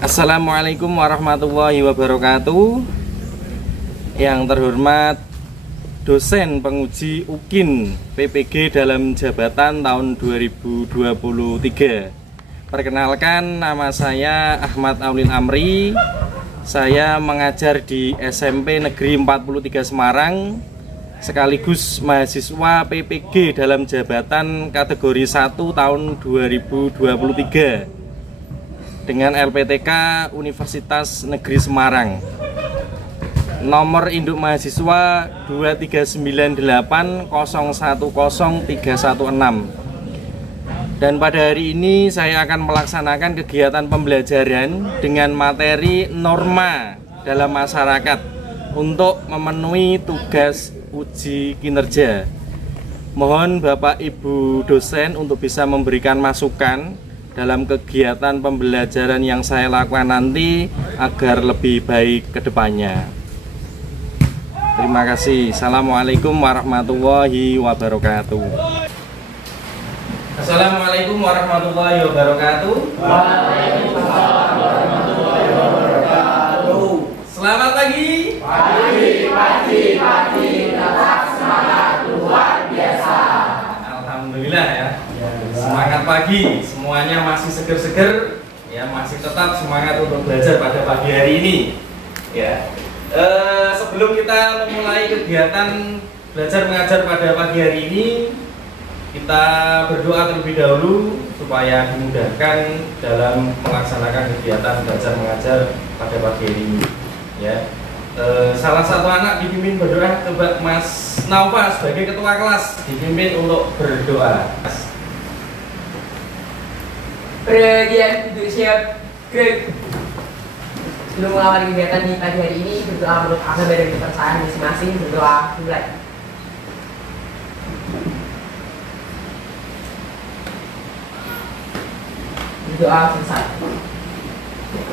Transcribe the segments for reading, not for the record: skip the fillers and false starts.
Assalamualaikum warahmatullahi wabarakatuh. Yang terhormat dosen penguji UKIN PPG dalam jabatan tahun 2023. Perkenalkan, nama saya Ahmad Aulin Amri. Saya mengajar di SMP Negeri 43 Semarang, sekaligus mahasiswa PPG dalam jabatan kategori 1 tahun 2023 dengan LPTK Universitas Negeri Semarang. Nomor induk mahasiswa 23980100316. Dan pada hari ini saya akan melaksanakan kegiatan pembelajaran dengan materi norma dalam masyarakat untuk memenuhi tugas uji kinerja. Mohon Bapak Ibu dosen untuk bisa memberikan masukan dalam kegiatan pembelajaran yang saya lakukan nanti agar lebih baik ke depannya. Terima kasih. Assalamualaikum warahmatullahi wabarakatuh. Assalamualaikum warahmatullahi wabarakatuh. Waalaikumsalam warahmatullahi wabarakatuh. Selamat pagi. Pagi, tetap semangat luar biasa. Alhamdulillah ya. Semangat pagi, semuanya masih seger-seger, ya, masih tetap semangat untuk belajar pada pagi hari ini. Ya, sebelum kita memulai kegiatan belajar mengajar pada pagi hari ini, kita berdoa terlebih dahulu supaya dimudahkan dalam melaksanakan kegiatan belajar mengajar pada pagi hari ini. Ya, salah satu anak dipimpin berdoa, coba Mas Naufa sebagai ketua kelas dipimpin untuk berdoa. Perhatian untuk siap gerak. Sebelum mengawali kegiatan di pagi hari ini, berdoa menurut agama dan kepercayaan masing-masing. Berdoa mulai. Berdoa selesai.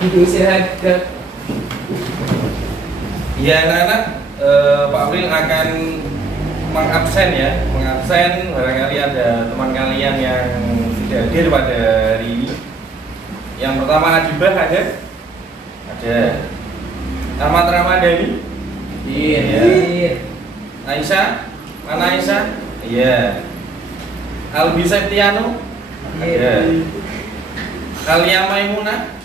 Untuk istirahat gerak. Ya anak-anak, Pak April akan mengabsen ya, mengabsen barangkali ada teman kalian yang tidak hadir pada hari ini. Yang pertama Adibah ada? Ada. Ahmad Ramadhani? Iya. Aisyah? Mana Aisyah? Iya. Albi Septiano? Ada. Alia Maimunah?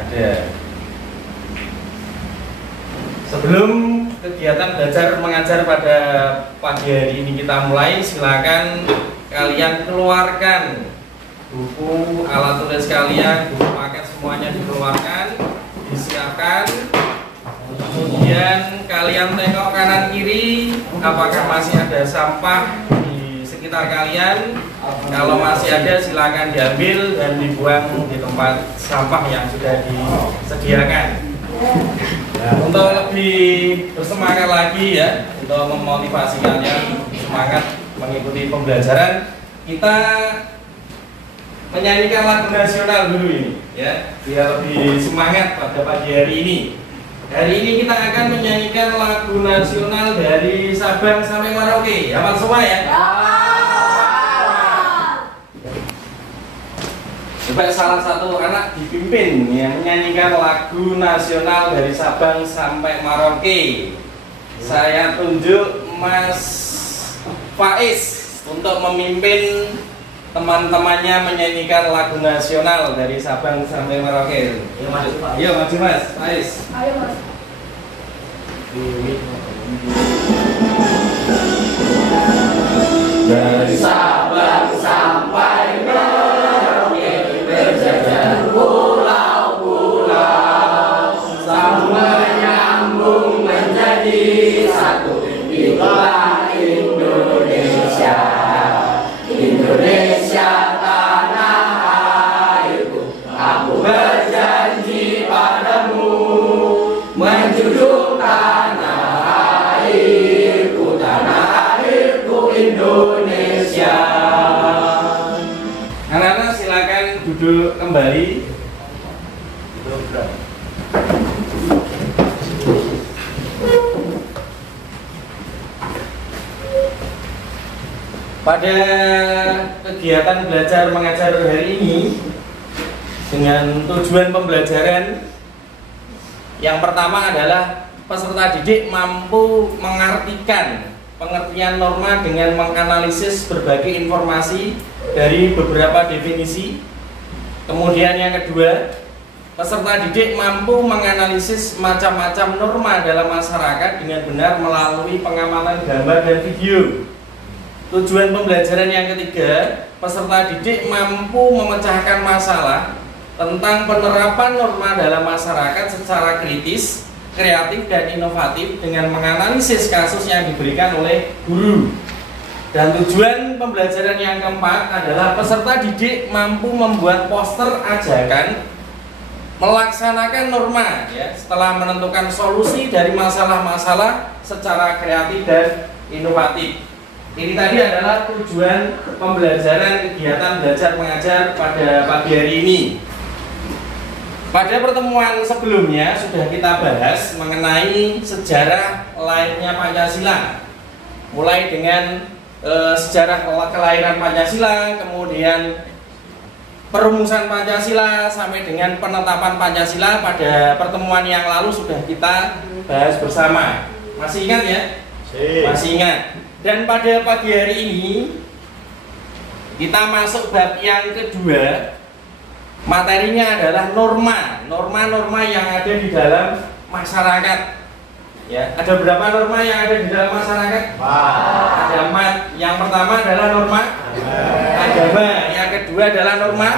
Ada. Sebelum kegiatan belajar mengajar pada pagi hari ini kita mulai, silakan kalian keluarkan buku, alat tulis kalian, buku paket semuanya dikeluarkan, disiapkan. Kemudian kalian tengok kanan kiri, apakah masih ada sampah di sekitar kalian. Kalau masih ada, silakan diambil dan dibuang di tempat sampah yang sudah disediakan. Untuk lebih bersemangat lagi ya, untuk memotivasi kalian semangat mengikuti pembelajaran, kita menyanyikan lagu nasional dulu ini ya, biar lebih semangat pada pagi hari ini. Hari ini kita akan menyanyikan lagu nasional dari Sabang sampai Merauke. Hafal semua ya? Coba salah satu anak dipimpin yang menyanyikan lagu nasional dari Sabang sampai Merauke. Saya tunjuk Mas Faiz untuk memimpin teman-temannya menyanyikan lagu nasional dari Sabang sampai Merauke. Ayo maju Mas Faiz. Ayo Mas. Dari Sabang sampai Merauke, berjajar pulau-pulau, sambung menyambung menjadi satu. Itulah Indonesia, Indonesia tanah airku. Aku berjanji padamu, menjunjung tanah airku Indonesia. Anak-anak silakan duduk kembali. Pada kegiatan belajar mengajar hari ini, dengan tujuan pembelajaran. Yang pertama adalah peserta didik mampu mengartikan pengertian norma dengan menganalisis berbagai informasi dari beberapa definisi. Kemudian yang kedua, peserta didik mampu menganalisis macam-macam norma dalam masyarakat dengan benar melalui pengamatan gambar dan video. Tujuan pembelajaran yang ketiga, peserta didik mampu memecahkan masalah tentang penerapan norma dalam masyarakat secara kritis, kreatif, dan inovatif dengan menganalisis kasus yang diberikan oleh guru. Dan tujuan pembelajaran yang keempat adalah peserta didik mampu membuat poster ajakan melaksanakan norma ya, setelah menentukan solusi dari masalah-masalah secara kreatif dan inovatif. Ini tadi adalah tujuan pembelajaran kegiatan belajar mengajar pada pagi hari ini. Pada pertemuan sebelumnya sudah kita bahas mengenai sejarah lahirnya Pancasila, mulai dengan sejarah kelahiran Pancasila, kemudian perumusan Pancasila sampai dengan penetapan Pancasila. Pada pertemuan yang lalu sudah kita bahas bersama. Masih ingat ya? Masih ingat. Dan pada pagi hari ini kita masuk bab yang kedua. Materinya adalah norma-norma yang ada di dalam masyarakat. Ya, ada berapa norma yang ada di dalam masyarakat? Ada 4. Yang pertama adalah norma agama, yang kedua adalah norma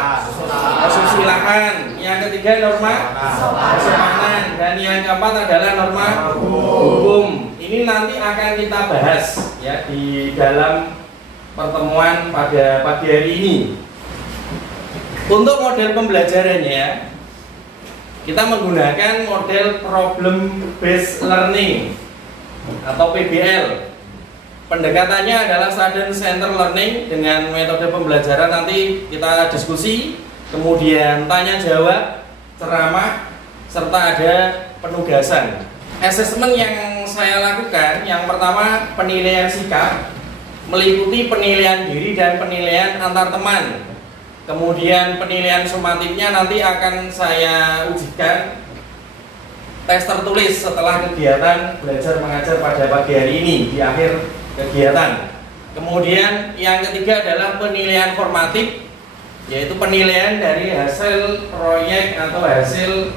kesusilaan, yang ketiga norma kesopanan, dan yang keempat adalah norma hukum. Ini nanti akan kita bahas ya di dalam pertemuan pada pagi hari ini. Untuk model pembelajarannya, kita menggunakan model problem based learning atau PBL. Pendekatannya adalah student center learning dengan metode pembelajaran nanti kita diskusi, kemudian tanya jawab, ceramah, serta ada penugasan. Asesmen yang saya lakukan, yang pertama penilaian sikap, meliputi penilaian diri dan penilaian antar teman. Kemudian penilaian sumatifnya nanti akan saya ujikan tes tertulis setelah kegiatan belajar mengajar pada pagi hari ini di akhir kegiatan. Kemudian yang ketiga adalah penilaian formatif, yaitu penilaian dari hasil proyek atau hasil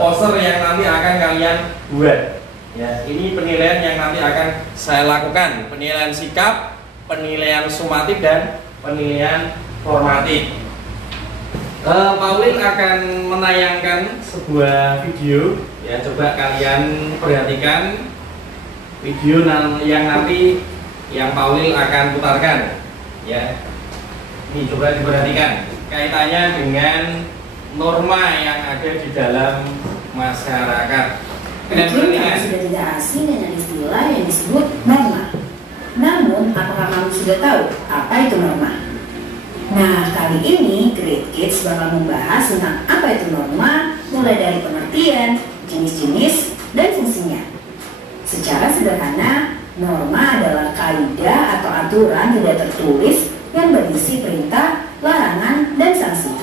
poster yang nanti akan kalian buat. Ya, ini penilaian yang nanti akan saya lakukan, penilaian sikap, penilaian sumatif, dan penilaian formatif. Paulin akan menayangkan sebuah video ya, coba kalian perhatikan video yang nanti yang Paulin akan putarkan ya. Ini coba diperhatikan kaitannya dengan norma yang ada di dalam masyarakat. Mungkin kamu sudah tidak asing dengan istilah yang disebut norma. Namun, apakah kamu sudah tahu apa itu norma? Nah, kali ini Great Kids bakal membahas tentang apa itu norma, mulai dari pengertian, jenis-jenis, dan fungsinya. Secara sederhana, norma adalah kaidah atau aturan tidak tertulis yang berisi perintah, larangan, dan sanksi.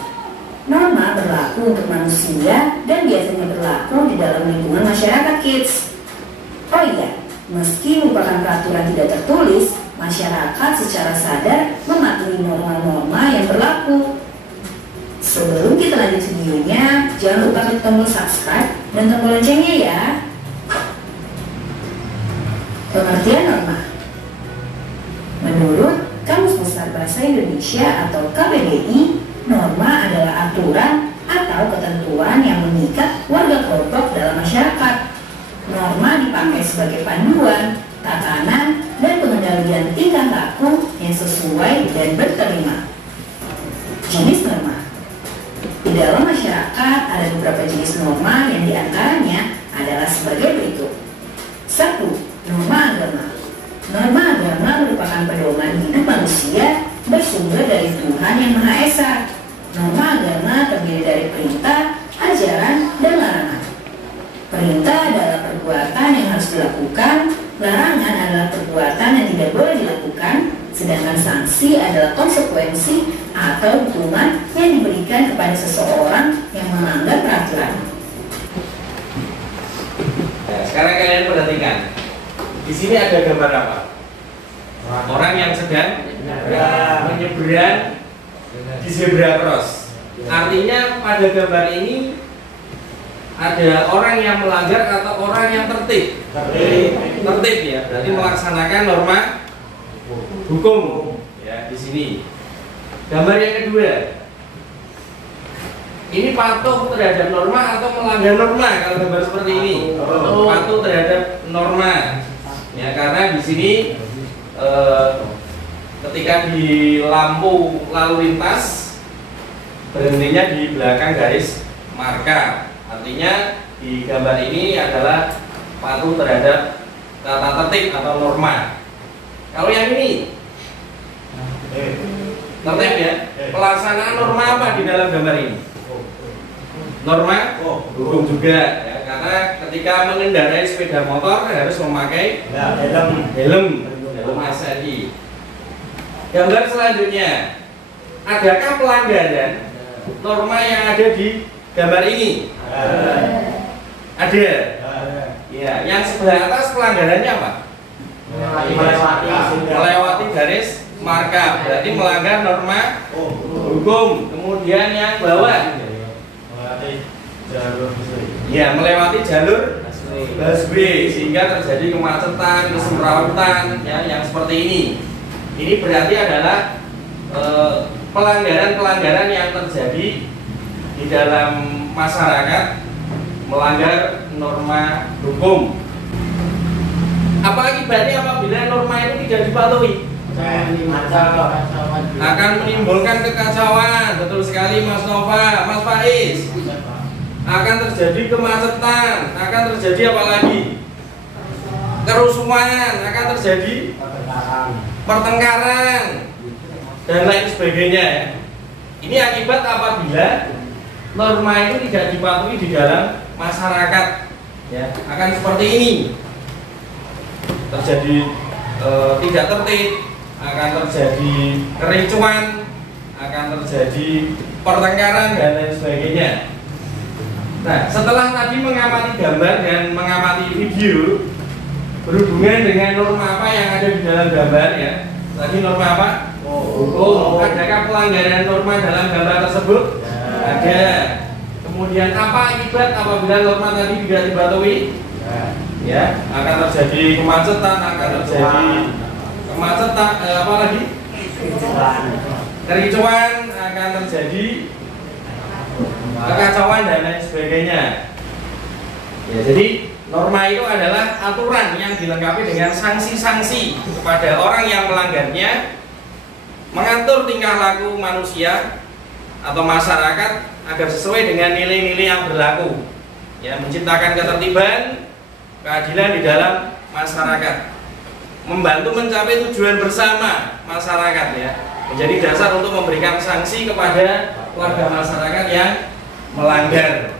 Norma berlaku untuk manusia dan biasanya berlaku di dalam lingkungan masyarakat kids. Oh iya, meski merupakan peraturan tidak tertulis, masyarakat secara sadar mematuhi norma-norma yang berlaku. Sebelum kita lanjut videonya, jangan lupa klik tombol subscribe dan tombol loncengnya ya. Pengertian norma. Menurut Kamus Besar Bahasa Indonesia atau KBBI, norma adalah aturan atau ketentuan yang mengikat warga kelompok dalam masyarakat. Norma dipakai sebagai panduan, tatanan, dan pengendalian tingkah laku yang sesuai dan berterima. Jenis norma. Di dalam masyarakat ada beberapa jenis norma yang diantaranya adalah sebagai berikut. 1. Norma agama. Norma agama merupakan pedoman hidup manusia bersumber dari Tuhan Yang Maha Esa. Norma agama terdiri dari perintah, ajaran, dan larangan. Perintah adalah perbuatan yang harus dilakukan, larangan adalah perbuatan yang tidak boleh dilakukan, sedangkan Sedangkan sanksi adalah konsekuensi atau hukuman yang diberikan kepada seseorang yang melanggar peraturan. Nah, sekarang kalian perhatikan. Di sini ada gambar apa? Orang yang sedang menyeberang di zebra cross. Artinya pada gambar ini ada orang yang melanggar atau orang yang tertib. Tertib ya, berarti melaksanakan norma hukum ya di sini. Gambar yang kedua. Ini patuh terhadap norma atau melanggar norma kalau gambar seperti ini. Patuh terhadap norma. Ya, karena di sini ketika di lampu lalu lintas berhentinya di belakang garis marka. Artinya di gambar ini adalah patuh terhadap tata tertib atau norma. Kalau yang ini tertib ya, pelaksanaan norma apa di dalam gambar ini? Norma hukum juga ya, karena ketika mengendarai sepeda motor harus memakai helm SRI. Gambar selanjutnya, adakah pelanggaran norma yang ada di gambar ini? Ada. Ya, yang sebelah atas pelanggarannya apa? Melewati garis marka, berarti melanggar norma hukum. Kemudian yang bawah, ya, melewati jalur busway sehingga terjadi kemacetan, kesemrawutan ya, yang seperti ini. Ini berarti adalah pelanggaran-pelanggaran yang terjadi di dalam masyarakat melanggar norma hukum. Apa akibatnya apabila norma itu tidak dipatuhi? Akan menimbulkan kekacauan. Betul sekali Mas Nova, Mas Faiz. Akan terjadi kemacetan, akan terjadi apa lagi? Kerusuhan, akan terjadi pertengkaran dan lain sebagainya. Ini akibat apabila norma itu tidak dipatuhi di dalam masyarakat. Ya, akan seperti ini. Terjadi tidak tertib, akan terjadi kericuan, akan terjadi pertengkaran dan lain sebagainya. Nah, setelah tadi mengamati gambar dan mengamati video berhubungan dengan norma apa yang ada di dalam gambar ya. Tadi norma apa? Hukum. Adakah pelanggaran norma dalam gambar tersebut? Ada. Kemudian apa akibat apabila norma tadi tidak dipatuhi? Ya, akan terjadi kemacetan, akan terjadi apa lagi? Kericuan, akan terjadi kekacauan dan lain sebagainya. Ya, jadi norma itu adalah aturan yang dilengkapi dengan sanksi-sanksi kepada orang yang melanggarnya, mengatur tingkah laku manusia atau masyarakat agar sesuai dengan nilai-nilai yang berlaku. Ya, menciptakan ketertiban, keadilan di dalam masyarakat, membantu mencapai tujuan bersama masyarakat ya, menjadi dasar untuk memberikan sanksi kepada warga masyarakat yang melanggar.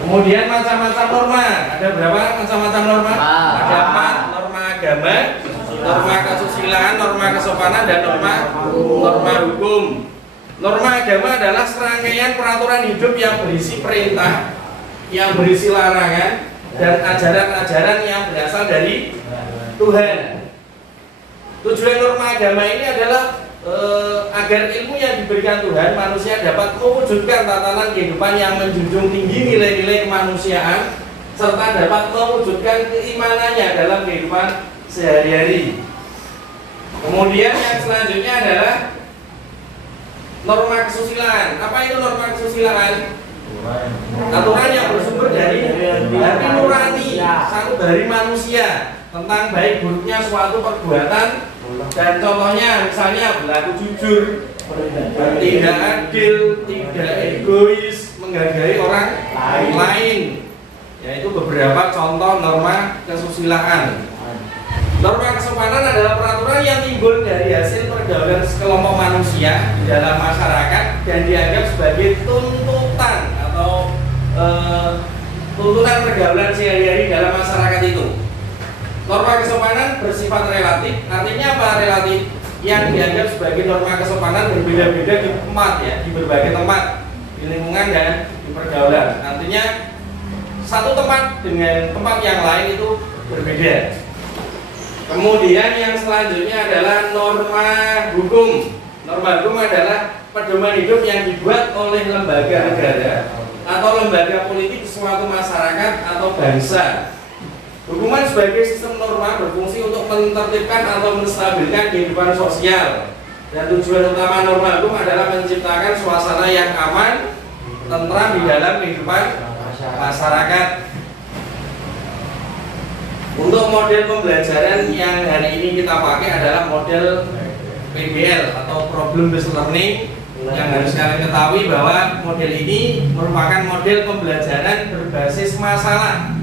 Kemudian macam-macam norma, ada berapa macam-macam norma? Ada 4: norma agama, norma kesusilaan, norma kesopanan, dan norma hukum. Norma agama adalah serangkaian peraturan hidup yang berisi perintah, yang berisi larangan, dan ajaran-ajaran yang berasal dari Tuhan. Tujuan norma agama ini adalah agar ilmu yang diberikan Tuhan, manusia dapat mewujudkan tatanan kehidupan yang menjunjung tinggi nilai-nilai kemanusiaan, serta dapat mewujudkan keimanannya dalam kehidupan sehari-hari. Kemudian yang selanjutnya adalah norma kesusilaan. Apa itu norma kesusilaan? Aturan yang bersumber dari hati nurani sanubari manusia tentang baik buruknya suatu perbuatan, dan contohnya misalnya berlaku jujur, tidak adil, tidak egois, menghargai orang lain. Yaitu beberapa contoh norma kesusilaan. Norma kesopanan adalah peraturan yang timbul dari hasil pergaulan sekelompok manusia di dalam masyarakat dan dianggap sebagai tuntutan atau tuntunan pergaulan sehari-hari dalam masyarakat itu. Norma kesopanan bersifat relatif. Artinya apa relatif? yang dianggap sebagai norma kesopanan berbeda-beda di tempat ya, di berbagai tempat, di lingkungan dan di pergaulan. Artinya satu tempat dengan tempat yang lain itu berbeda. Kemudian yang selanjutnya adalah norma hukum. Norma hukum adalah pedoman hidup yang dibuat oleh lembaga negara atau lembaga politik suatu masyarakat atau bangsa. Hukuman sebagai sistem norma berfungsi untuk menertibkan atau menstabilkan kehidupan sosial. Dan tujuan utama norma hukum adalah menciptakan suasana yang aman, tentram di dalam kehidupan masyarakat. Untuk model pembelajaran yang hari ini kita pakai adalah model PBL atau Problem Based Learning. Yang harus kalian ketahui bahwa model ini merupakan model pembelajaran berbasis masalah.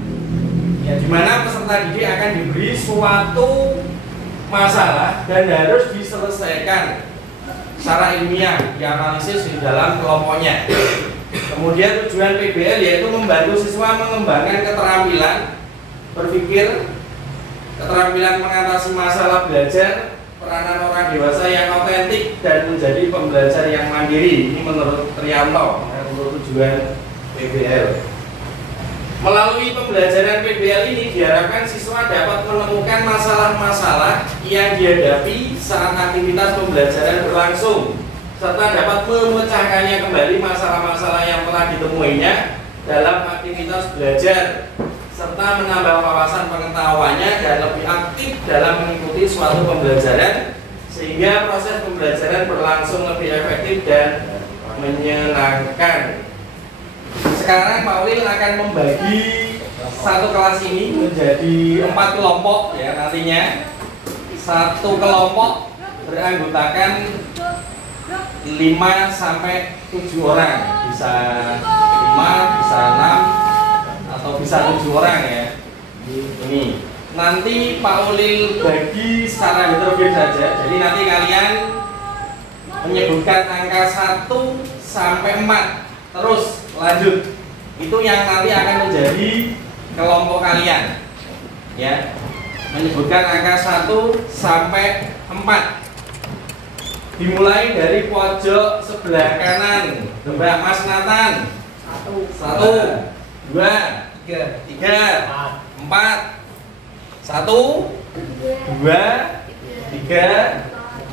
Ya, di mana peserta didik akan diberi suatu masalah dan harus diselesaikan secara ilmiah, dianalisis di dalam kelompoknya. Kemudian tujuan PBL yaitu membantu siswa mengembangkan keterampilan berpikir, keterampilan mengatasi masalah belajar, peranan orang dewasa yang otentik dan menjadi pembelajar yang mandiri. Ini menurut Trianto, menurut tujuan PBL. Melalui pembelajaran PBL ini diharapkan siswa dapat menemukan masalah-masalah yang dihadapi saat aktivitas pembelajaran berlangsung, serta dapat memecahkannya kembali masalah-masalah yang telah ditemuinya dalam aktivitas belajar, serta menambah wawasan pengetahuannya dan lebih aktif dalam mengikuti suatu pembelajaran sehingga proses pembelajaran berlangsung lebih efektif dan menyenangkan. Sekarang Pak Wil akan membagi satu kelas ini menjadi 4 kelompok ya nantinya. Satu kelompok beranggotakan 5 sampai 7 orang, bisa 5, bisa 6 atau bisa 7 orang ya. Ini nanti Pak Ulil bagi secara heterogen saja. Jadi nanti kalian menyebutkan angka 1 sampai 4 terus lanjut. Itu yang nanti akan menjadi kelompok kalian ya. Menyebutkan angka 1 sampai 4. Dimulai dari pojok sebelah kanan. Mbak Mas Nathan. 1, 2, 3, 4. 1, 2, 3,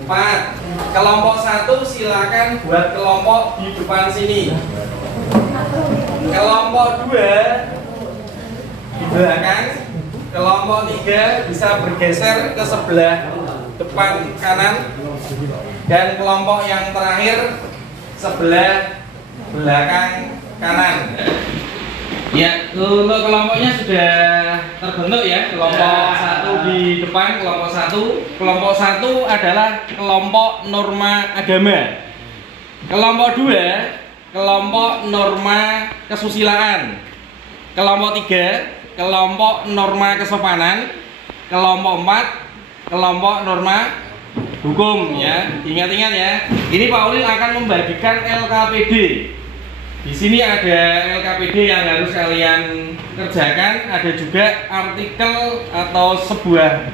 4. Kelompok 1 silakan buat kelompok di depan sini. Kelompok 2 di belakang. Kelompok 3 bisa bergeser ke sebelah depan kanan. Dan kelompok yang terakhir sebelah belakang kanan. Ya, untuk kelompoknya sudah terbentuk ya. Kelompok 1 di depan, kelompok 1. Kelompok 1 adalah kelompok norma agama. Kelompok 2 kelompok norma kesusilaan. Kelompok 3 kelompok norma kesopanan. Kelompok 4 kelompok norma hukum ya. Ingat-ingat ya. Ini Pak Ulil akan membagikan LKPD. Di sini ada LKPD yang harus kalian kerjakan. Ada juga artikel atau sebuah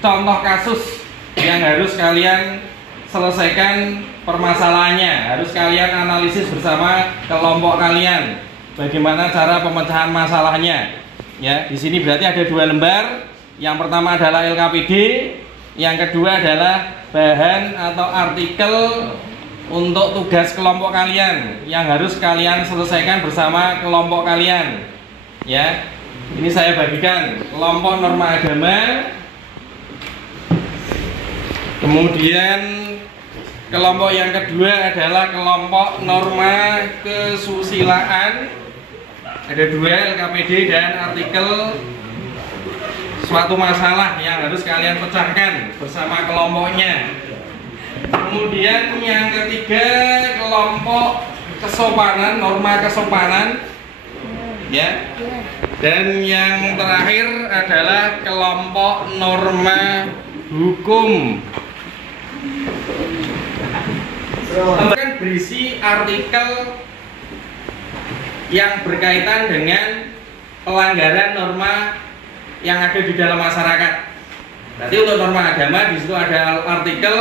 contoh kasus yang harus kalian selesaikan permasalahannya. Harus kalian analisis bersama kelompok kalian bagaimana cara pemecahan masalahnya. Ya, di sini berarti ada 2 lembar. Yang pertama adalah LKPD, yang kedua adalah bahan atau artikel untuk tugas kelompok kalian yang harus kalian selesaikan bersama kelompok kalian. Ya, ini saya bagikan kelompok norma agama, kemudian kelompok yang kedua adalah kelompok norma kesusilaan. Ada 2 LKPD dan artikel suatu masalah yang harus kalian pecahkan bersama kelompoknya. Kemudian yang ketiga kelompok kesopanan, norma kesopanan ya. Dan yang terakhir adalah kelompok norma hukum. Akan berisi artikel yang berkaitan dengan pelanggaran norma yang ada di dalam masyarakat. Berarti untuk norma agama di situ ada artikel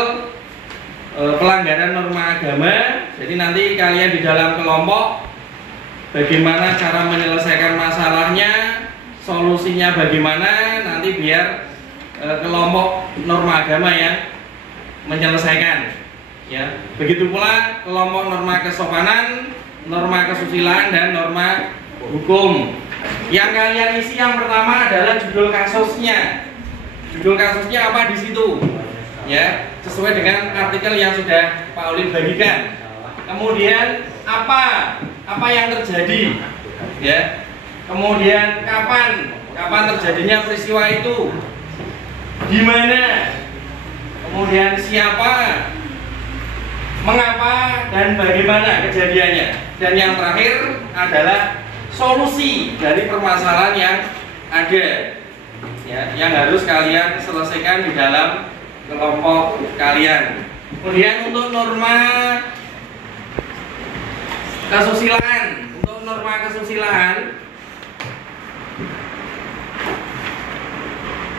pelanggaran norma agama. Jadi nanti kalian di dalam kelompok bagaimana cara menyelesaikan masalahnya, solusinya bagaimana, nanti biar kelompok norma agama yang menyelesaikan. Ya, begitu pula kelompok norma kesopanan, norma kesusilaan dan norma hukum. Yang kalian isi yang pertama adalah judul kasusnya. Judul kasusnya apa di situ? Ya, sesuai dengan artikel yang sudah Pak Ulin bagikan. Kemudian apa yang terjadi? Ya. Kemudian kapan terjadinya peristiwa itu? Di mana? Kemudian siapa? Mengapa dan bagaimana kejadiannya? Dan yang terakhir adalah solusi dari permasalahan yang ada, ya, yang harus kalian selesaikan di dalam kelompok kalian. Kemudian untuk norma kesusilaan,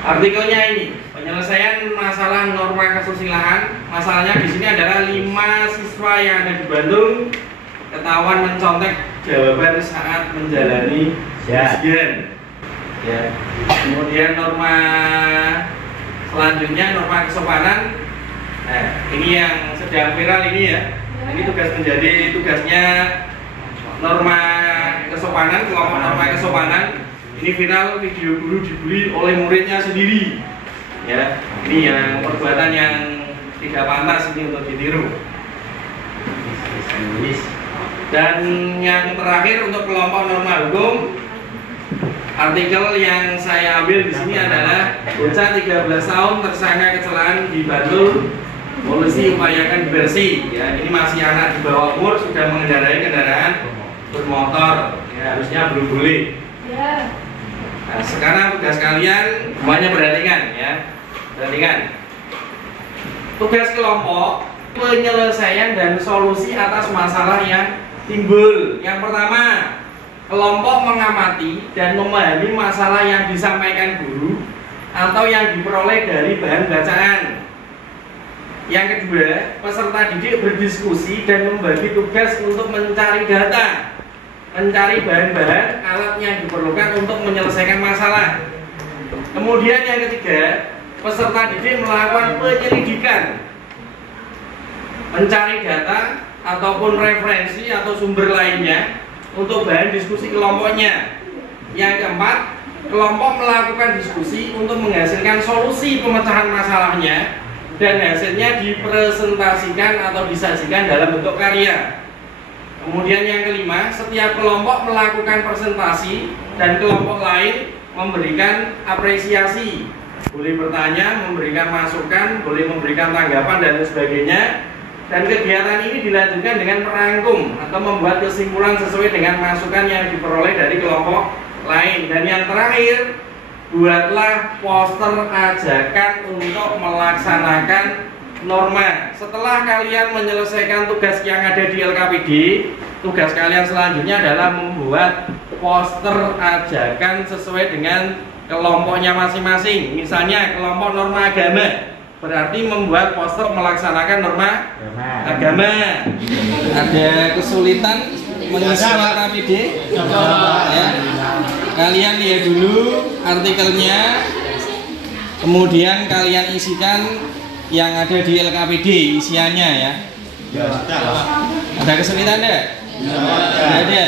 artikelnya ini penyelesaian masalah norma kesusilaan. Masalahnya di sini adalah 5 siswa yang ada di Bandung ketahuan mencontek jawaban saat menjalani ujian. Ya. Kemudian norma selanjutnya norma kesopanan. Nah, ini yang sedang viral ini ya. Ini tugasnya norma kesopanan, kelompok norma kesopanan. Ini viral, video guru dibully oleh muridnya sendiri. Ya, ini yang perbuatan yang tidak pantas ini untuk ditiru. Dan yang terakhir untuk kelompok norma hukum, artikel yang saya ambil di sini adalah bocah 13 tahun tersangka kecelakaan di Bantul, polisi upayakan diversi. Ya, ini masih anak di bawah umur, sudah mengendarai kendaraan bermotor. Ya, harusnya belum boleh. Nah, sekarang tugas kalian semuanya perhatikan ya. Perhatikan. Tugas kelompok penyelesaian dan solusi atas masalah yang timbul. Yang pertama, kelompok mengamati dan memahami masalah yang disampaikan guru atau yang diperoleh dari bahan bacaan. Yang kedua, peserta didik berdiskusi dan membagi tugas untuk mencari data, mencari bahan-bahan alat yang diperlukan untuk menyelesaikan masalah. Kemudian yang ketiga, peserta didik melakukan penyelidikan, mencari data ataupun referensi atau sumber lainnya untuk bahan diskusi kelompoknya. Yang keempat, kelompok melakukan diskusi untuk menghasilkan solusi pemecahan masalahnya dan hasilnya dipresentasikan atau disajikan dalam bentuk karya. Kemudian yang kelima, setiap kelompok melakukan presentasi dan kelompok lain memberikan apresiasi. Boleh bertanya, memberikan masukan, boleh memberikan tanggapan dan sebagainya. Dan kegiatan ini dilanjutkan dengan merangkum atau membuat kesimpulan sesuai dengan masukan yang diperoleh dari kelompok lain. Dan yang terakhir, buatlah poster ajakan untuk melaksanakan norma. Setelah kalian menyelesaikan tugas yang ada di LKPD, tugas kalian selanjutnya adalah membuat poster ajakan sesuai dengan kelompoknya masing-masing. Misalnya kelompok norma agama, berarti membuat poster melaksanakan norma agama. Ada kesulitan mengisi LKPD? Ya. Kalian lihat dulu artikelnya, kemudian kalian isikan yang ada di LKPD isiannya ya. Ada kesulitan enggak? Enggak ada.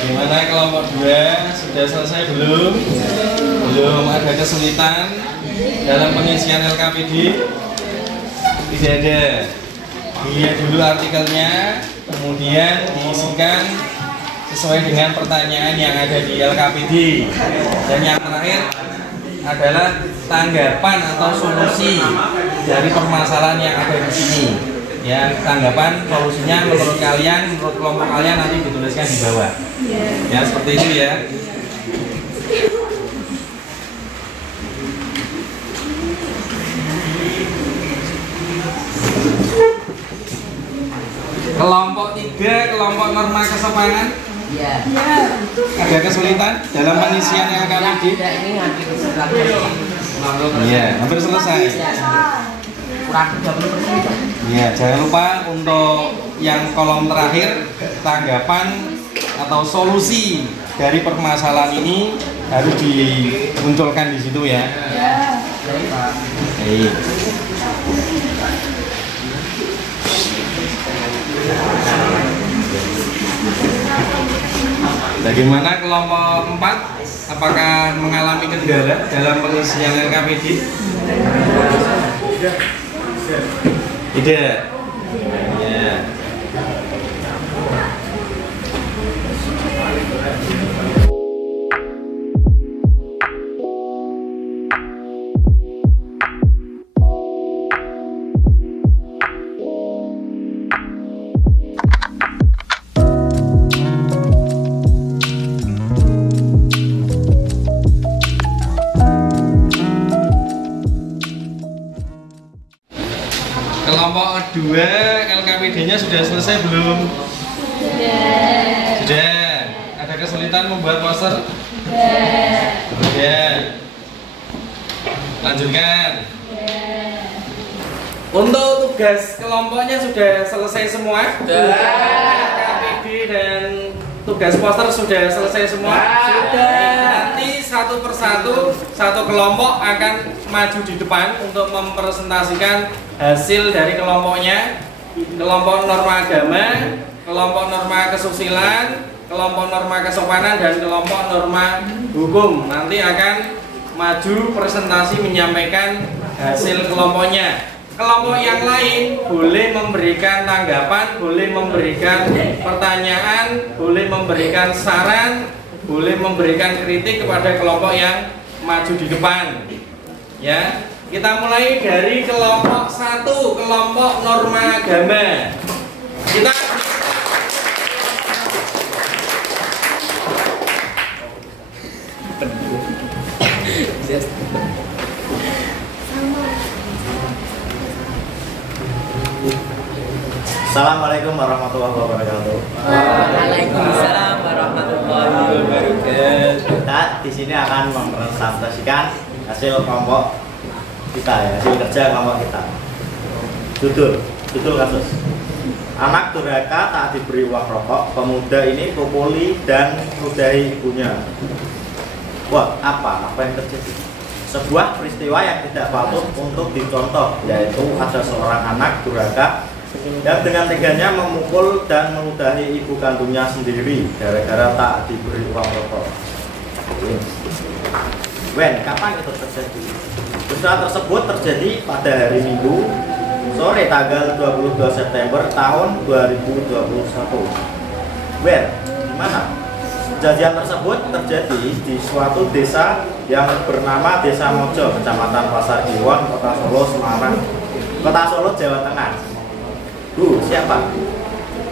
Bagaimana kelompok 2? Sudah selesai belum? Belum ada kesulitan dalam pengisian LKPD? Tidak ada. Dilihat dulu artikelnya, kemudian diisikan sesuai dengan pertanyaan yang ada di LKPD. Dan yang terakhir adalah tanggapan atau solusi dari permasalahan yang ada di sini. Ya, tanggapan solusinya menurut kalian, menurut kelompok kalian nanti dituliskan di bawah. Ya, seperti itu ya. Kelompok 3, kelompok norma kesopanan. Iya. Ada kesulitan dalam pengisian LKPD? Tidak, ini hampir selesai. Iya, hampir selesai. Kurang 30%. Iya, jangan lupa untuk yang kolom terakhir, tanggapan atau solusi dari permasalahan ini harus dimunculkan di situ ya. Oke. Bagaimana kelompok 4? Apakah mengalami kendala dalam pengisian LKPD? Tidak. Ya. Kelompok 2 LKPD-nya sudah selesai belum? Sudah. Ada kesulitan membuat poster? Sudah. Lanjutkan. Untuk tugas kelompoknya sudah selesai semua? LKPD dan tugas poster sudah selesai semua? Sudah. Nanti satu persatu satu kelompok akan maju di depan untuk mempresentasikan hasil dari kelompoknya. Kelompok norma agama, kelompok norma kesusilaan, kelompok norma kesopanan, dan kelompok norma hukum nanti akan maju presentasi menyampaikan hasil kelompoknya. Kelompok yang lain boleh memberikan tanggapan, boleh memberikan pertanyaan, boleh memberikan saran, boleh memberikan kritik kepada kelompok yang maju di depan. Ya, kita mulai dari kelompok 1, kelompok norma agama. Kita Assalamualaikum warahmatullahi wabarakatuh. Waalaikumsalam warahmatullahi wabarakatuh. Kita di sini akan mempresentasikan hasil kelompok kita ya, hasil kerja kelompok kita. Judul kasus. Anak durhaka tak diberi uang rokok, pemuda ini pukuli dan ludahi ibunya. Wah, apa yang terjadi? Sebuah peristiwa yang tidak patut untuk dicontoh, yaitu ada seorang anak durhaka dan dengan teganya memukul dan meludahi ibu kandungnya sendiri gara-gara tak diberi uang rokok. Kapan itu terjadi? Peristiwa tersebut terjadi pada hari Minggu sore tanggal 22 September tahun 2021. Di mana? Kejadian tersebut terjadi di suatu desa yang bernama Desa Mojo, Kecamatan Pasar Kliwon, Kota Solo, Jawa Tengah. Siapa?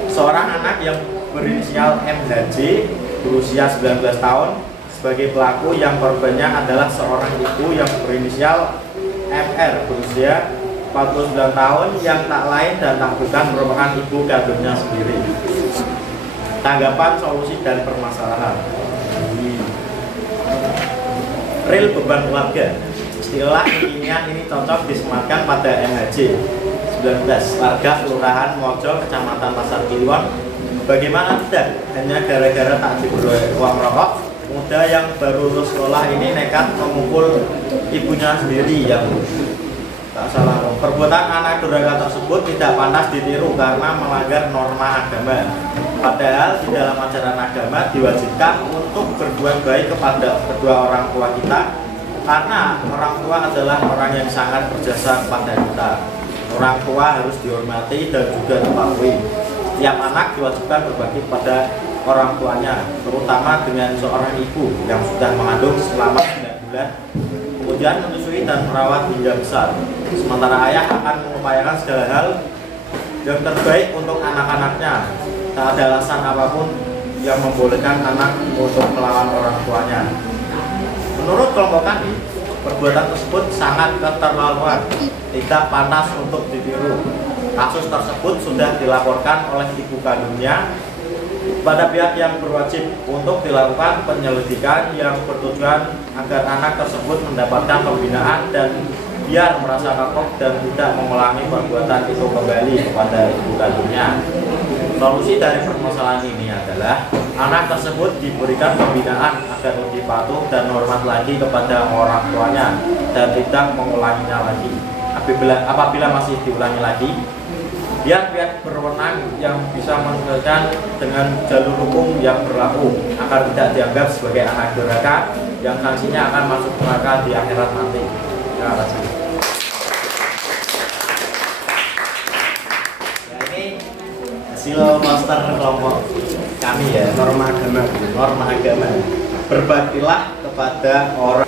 Seorang anak yang berinisial MHJ berusia 19 tahun sebagai pelaku, yang korbannya adalah seorang ibu yang berinisial MR berusia 49 tahun yang tak lain dan tak bukan merupakan ibu kandungnya sendiri. Tanggapan, solusi, dan permasalahan. Real beban keluarga. Istilah kekinian ini cocok disematkan pada MHJ 19, warga Kelurahan Mojo, Kecamatan Pasar Kliwon. Bagaimana tidak? Hanya gara-gara tak diberi uang rokok, muda yang baru lulus sekolah ini nekat memukul ibunya sendiri yang tak salah. Perbuatan anak durhaka tersebut tidak pantas ditiru karena melanggar norma agama. Padahal di dalam ajaran agama diwajibkan untuk berbuat baik kepada kedua orang tua kita, karena orang tua adalah orang yang sangat berjasa kepada kita. Orang tua harus dihormati dan juga dipatuhi. Setiap anak diwajibkan berbakti pada orang tuanya, terutama dengan seorang ibu yang sudah mengandung selama 9 bulan, kemudian menyusui dan merawat hingga besar. Sementara ayah akan mengupayakan segala hal yang terbaik untuk anak-anaknya. Tak ada alasan apapun yang membolehkan anak untuk melawan orang tuanya. Menurut kelompok kami, perbuatan tersebut sangat keterlaluan, tidak pantas untuk ditiru. Kasus tersebut sudah dilaporkan oleh ibu kandungnya pada pihak yang berwajib untuk dilakukan penyelidikan yang bertujuan agar anak tersebut mendapatkan pembinaan dan biar merasa kapok dan tidak mengulangi perbuatan itu kembali kepada ibu kandungnya. Solusi dari permasalahan ini adalah anak tersebut diberikan pembinaan agar lebih patuh dan hormat lagi kepada orang tuanya dan tidak mengulanginya lagi. Apabila masih diulangi lagi, biar pihak berwenang yang bisa menyelesaikan dengan jalur hukum yang berlaku agar tidak dianggap sebagai anak durhaka yang sanksinya akan masuk neraka di akhirat nanti. Terima kasih. Ya, ini hasil master kelompok kami ya, norma agama. Berbagilah kepada orang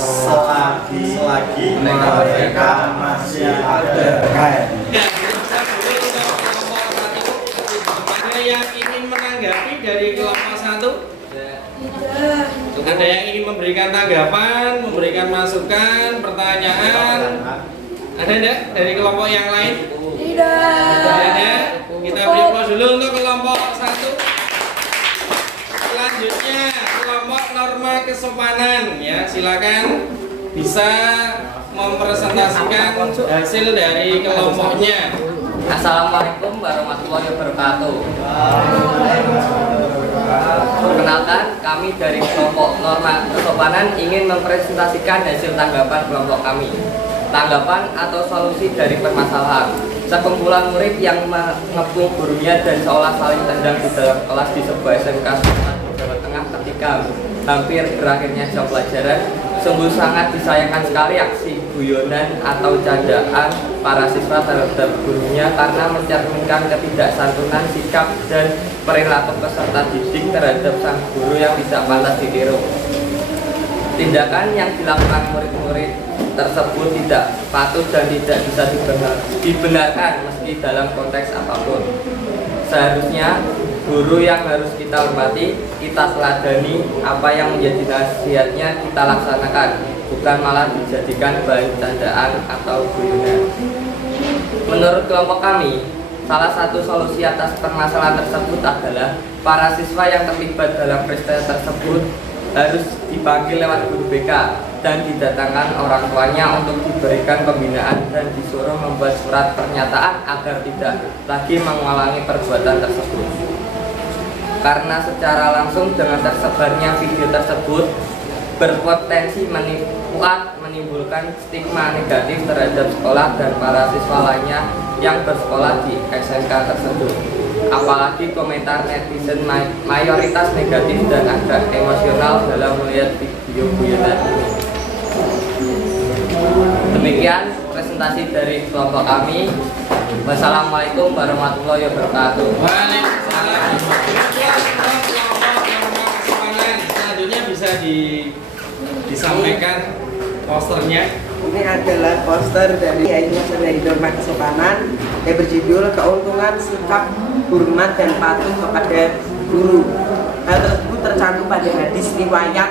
selagi mereka masih ada. Ada yang ingin menanggapi dari kelompok 1? Ada yang ingin memberikan tanggapan, memberikan masukan, pertanyaan? Ada enggak dari kelompok yang lain? Tidak ada. Kita beri aplaus dulu untuk kelompok 1. Selanjutnya kelompok norma kesopanan ya, silakan bisa mempresentasikan hasil dari kelompoknya. Assalamualaikum warahmatullahi wabarakatuh. Perkenalkan, kami dari kelompok norma kesopanan ingin mempresentasikan hasil tanggapan kelompok kami. Tanggapan atau solusi dari permasalahan. Sekumpulan murid yang mengepung gurunya dan seolah saling tendang di dalam kelas di sebuah SMK di Jawa Tengah ketika hampir berakhirnya jam pelajaran. Sungguh sangat disayangkan sekali aksi guyonan atau candaan para siswa terhadap gurunya karena mencerminkan ketidaksantunan sikap dan perilaku peserta didik terhadap sang guru yang tidak pantas ditiru. Tindakan yang dilakukan murid-murid tersebut tidak patut dan tidak bisa dibenarkan meski dalam konteks apapun. Seharusnya guru yang harus kita hormati, kita teladani, apa yang menjadi nasihatnya kita laksanakan, bukan malah dijadikan bahan candaan atau guyonan. Menurut kelompok kami, salah satu solusi atas permasalahan tersebut adalah para siswa yang terlibat dalam peristiwa tersebut harus dipanggil lewat guru BK dan didatangkan orang tuanya untuk diberikan pembinaan dan disuruh membuat surat pernyataan agar tidak lagi mengulangi perbuatan tersebut. Karena secara langsung dengan tersebarnya video tersebut berpotensi menimbulkan stigma negatif terhadap sekolah dan para siswa lainnya yang bersekolah di SMK tersebut. Apalagi komentar netizen mayoritas negatif dan agak emosional dalam melihat video guyonan ini. Demikian presentasi dari kelompok kami. Wassalamualaikum warahmatullahi wabarakatuh. Waalaikumsalam. Selanjutnya bisa disampaikan posternya. Ini adalah poster dari norma kesopanan yang berjudul Keuntungan Sikap Hormat dan Patuh kepada Guru. Hal tersebut tercantum pada hadis riwayat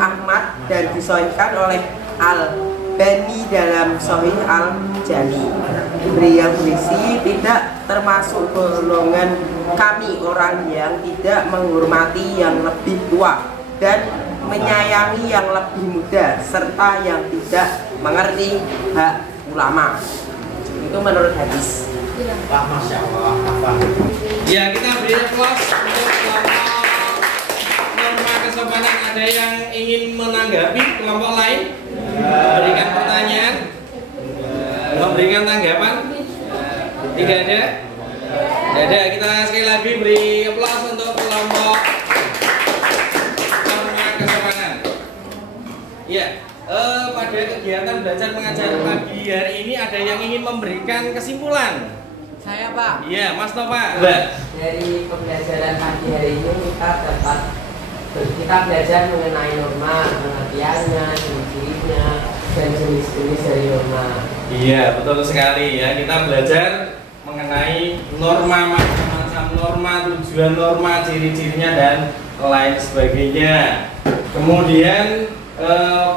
Ahmad dan disahihkan oleh Al-Bani dalam Sahih Al-Jami. Beliau berisi, tidak termasuk golongan kami orang yang tidak menghormati yang lebih tua dan menyayangi yang lebih muda serta yang tidak mengerti hak ulama. Itu menurut hadis. Wah, Masya Allah. Ya, kita beri aplaus untuk kelompok norma kesopanan. Ada yang ingin menanggapi kelompok lain? Memberikan pertanyaan? Memberikan tanggapan? Tidak ada? Tidak ada. Kita sekali lagi beri aplaus untuk kelompok norma kesopanan. Ya, pada kegiatan belajar mengajar pagi hari ini ada yang ingin memberikan kesimpulan? Saya Pak. Iya, Mas Nova. Dari pembelajaran pagi hari ini kita belajar mengenai norma, pengertiannya, ciri-cirinya, dan jenis-jenis dari norma. Iya, betul sekali ya. Kita belajar mengenai norma, macam-macam norma, tujuan norma, ciri-cirinya dan lain sebagainya. Kemudian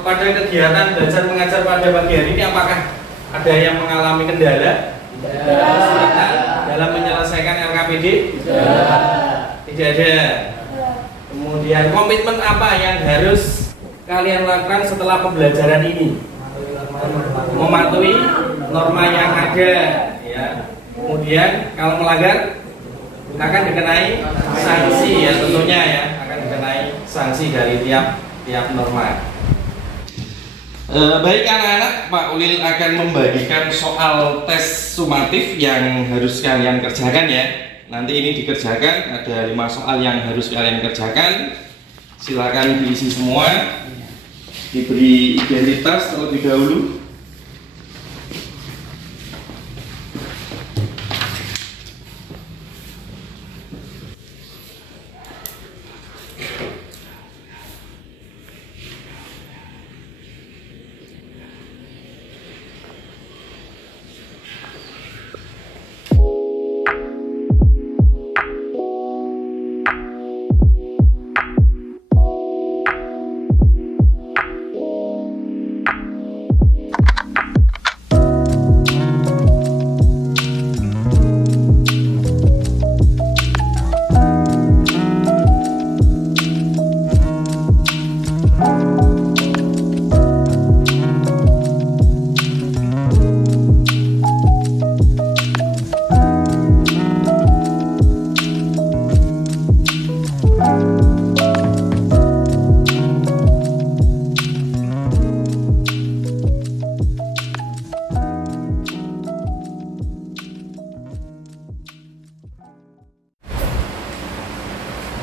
pada kegiatan belajar mengajar pada pagi hari ini apakah ada yang mengalami kendala? Kesulitan dalam menyelesaikan LKPD? Tidak ada. Kemudian komitmen apa yang harus kalian lakukan setelah pembelajaran ini? Mematuhi norma yang ada, ya. Kemudian kalau melanggar akan dikenai sanksi, ya tentunya, ya, akan dikenai sanksi dari tiap norma. Baik anak-anak, Pak Ulil akan membagikan soal tes sumatif yang harus kalian kerjakan, ya. Nanti ini dikerjakan, ada 5 soal yang harus kalian kerjakan. Silakan diisi semua. Diberi identitas terlebih dahulu.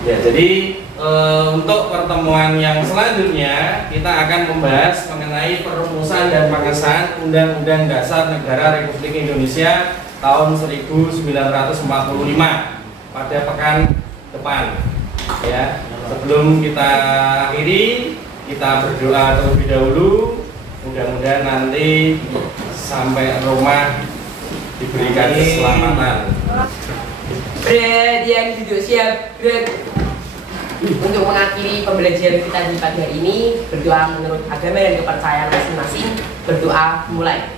Ya, jadi untuk pertemuan yang selanjutnya kita akan membahas mengenai perumusan dan pengesahan Undang-Undang Dasar Negara Republik Indonesia tahun 1945 pada pekan depan. Ya, sebelum kita akhiri, kita berdoa terlebih dahulu. Mudah-mudahan nanti sampai rumah diberikan keselamatan. Brad yang duduk siap, Brad. Untuk mengakhiri pembelajaran kita di pagi hari ini, berdoa menurut agama dan kepercayaan masing-masing. Berdoa mulai.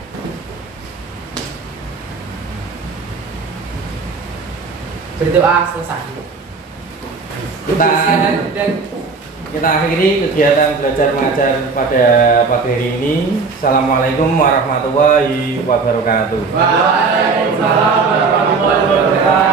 Berdoa selesai. Kita akhiri kegiatan belajar mengajar pada pagi hari ini. Assalamualaikum warahmatullahi wabarakatuh. Waalaikumsalam warahmatullahi wabarakatuh.